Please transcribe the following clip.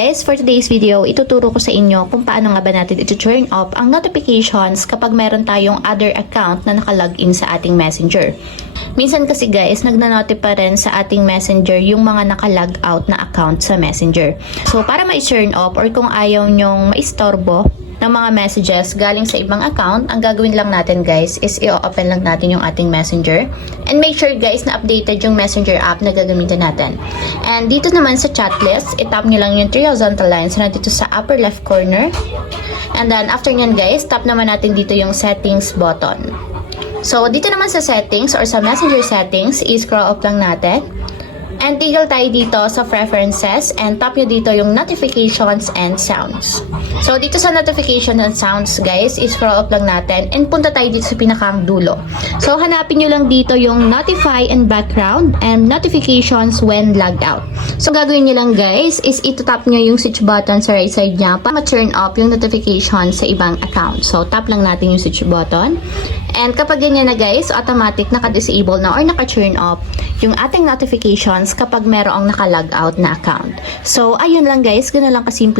Guys, for today's video, ituturo ko sa inyo kung paano nga ba natin i-turn off ang notifications kapag meron tayong other account na nakalogin sa ating messenger. Minsan kasi guys, nagna-notify pa rin sa ating messenger yung mga nakalog out na account sa messenger. So, para ma-turn off or kung ayaw nyong maistorbo ng mga messages galing sa ibang account, ang gagawin lang natin guys is i-open lang natin yung ating messenger and make sure guys na updated yung messenger app na gagamitin natin. And dito naman sa chat list, itap nyo lang yung three horizontal lines na dito sa upper left corner. And then after nyan guys, tap naman natin dito yung settings button. So dito naman sa settings or sa messenger settings, i-scroll up lang natin. And tigil tayo dito sa preferences and tap nyo dito yung notifications and sounds. So dito sa notification and sounds guys, i-scroll up lang natin and punta tayo dito sa pinakang dulo. So hanapin nyo lang dito yung notify and background and notifications when logged out. So gagawin nyo lang guys is itutap nyo yung switch button sa right side nya para ma-turn off yung notification sa ibang account. So tap lang natin yung switch button. And kapag ganyan na guys, automatic naka-disable na or naka-turn off yung ating notifications kapag merong naka-log out na account. So ayun lang guys, ganoon lang kasimple.